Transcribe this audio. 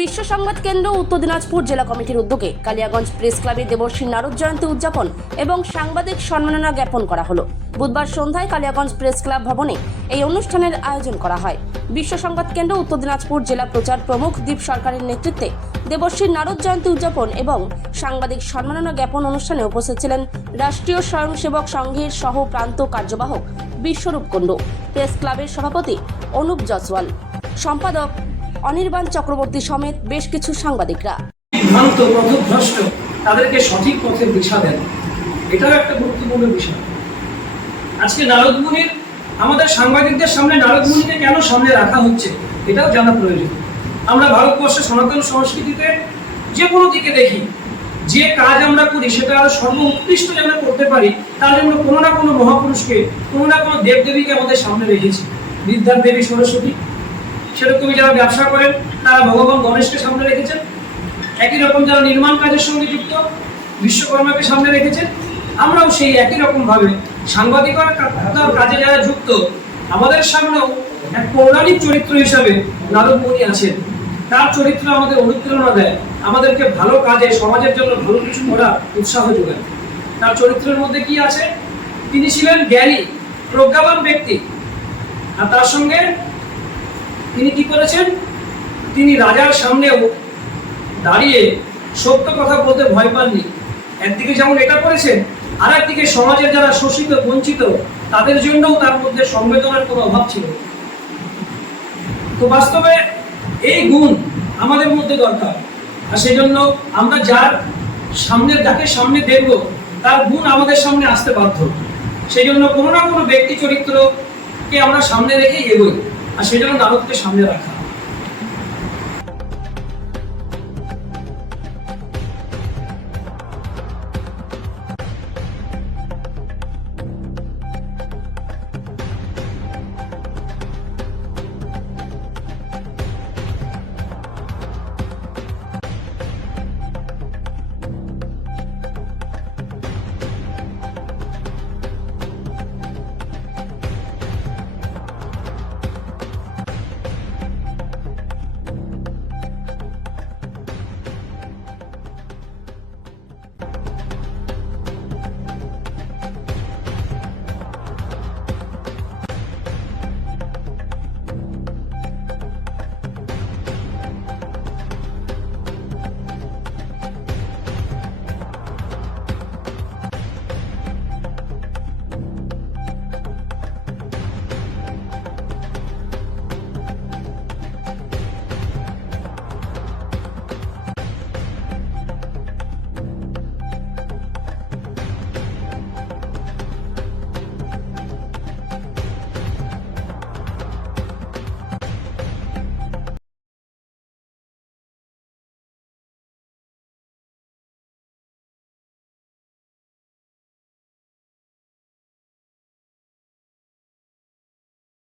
বিশ্ব সংবাদ কেন্দ্র উত্তর দিনাজপুর জেলা কমিটির উদ্যোগে কালিয়াগঞ্জ প্রেস ক্লাবে দেবশ্রী নারদ জয়ন্তী উদযাপন এবং সাংবাদিক সম্মাননা জ্ঞাপন করা হলো। বুধবার সন্ধ্যায় কালিয়াগঞ্জ প্রেস ক্লাব ভবনে এই অনুষ্ঠানের আয়োজন করা হয়। বিশ্ব সংবাদ কেন্দ্র উত্তর দিনাজপুর জেলা প্রচার প্রমুখ দীপ সরকারের নেতৃত্বে দেবশ্রী নারদ জয়ন্তী উদযাপন এবং সাংবাদিক সম্মাননা জ্ঞাপন অনুষ্ঠানে উপস্থিত ছিলেন রাষ্ট্রীয় স্বয়ংসেবক সংঘের সহ প্রান্ত কার্যবাহক বিশ্বরূপ কুণ্ডু প্রেস ক্লাবের সভাপতি অনুপ জসওয়াল সম্পাদক অনির্বাণ চক্রবর্তী সমেত বেশ কিছু সাংবাদিকরা। ভ্রান্ত পথভ্রষ্ট, তাদেরকে সঠিক পথের দিশা দেন। এটাও একটা গুরুত্বপূর্ণ বিষয়। আজকে নারদ মুনির আমাদের সাংবাদিকদের সামনে নারদ মুনিকে কেন সামনে রাখা হচ্ছে, এটাও জানা প্রয়োজন। আমরা ভারতবর্ষের সনাতন সংস্কৃতিতে যে কোনো দিকে দেখি, যে কাজ আমরা করি, সেটা আরও সর্বোৎকৃষ্ট যেন করতে পারি, তার জন্য কোনো না কোনো মহাপুরুষকে, কোনো না কোনো দেবদেবীকে আমাদের সামনে রেখেছি। বিদ্যার দেবী সরস্বতী সেরকমই যারা ব্যবসা করেন, তারা ভগবান গণেশকে সামনে রেখেছেন। একই রকম যারা নির্মাণ কাজের সঙ্গে যুক্ত, বিশ্বকর্মাকে সামনে রেখেছেন, আমরাও সেই একই রকম ভাবে সাংবাদিকতার কাজে যারা যুক্ত, আমাদের সামনেও এক পৌরাণিক চরিত্র হিসাবে নারদ মুনি আছেন। তার চরিত্র আমাদের অনুপ্রেরণা দেয়, আমাদেরকে ভালো কাজে, সমাজের জন্য ভালো কিছু করার উৎসাহ যোগায়। তার চরিত্রের মধ্যে কি আছে? তিনি ছিলেন জ্ঞানী, প্রজ্ঞাবান ব্যক্তি। আর তার সঙ্গে তিনি কি করেছেন? তিনি রাজার সামনেও দাঁড়িয়ে সত্য কথা বলতে ভয় পাননি। একদিকে যেমন এটা করেছেন আর একদিকে সমাজের যারা শোষিত, বঞ্চিত, তাদের জন্যও তার মধ্যে সংবেদনার কোনো অভাব ছিল তো বাস্তবে এই গুণ আমাদের মধ্যে দরকার। আর সেই জন্য আমরা যার সামনে, যাকে সামনে দেখব, তার গুণ আমাদের সামনে আসতে বাধ্য। সেই জন্য কোনো না কোনো ব্যক্তি চরিত্রকে আমরা সামনে রেখে এগোই। আর সেই জন্য নারদকে সামনে রাখা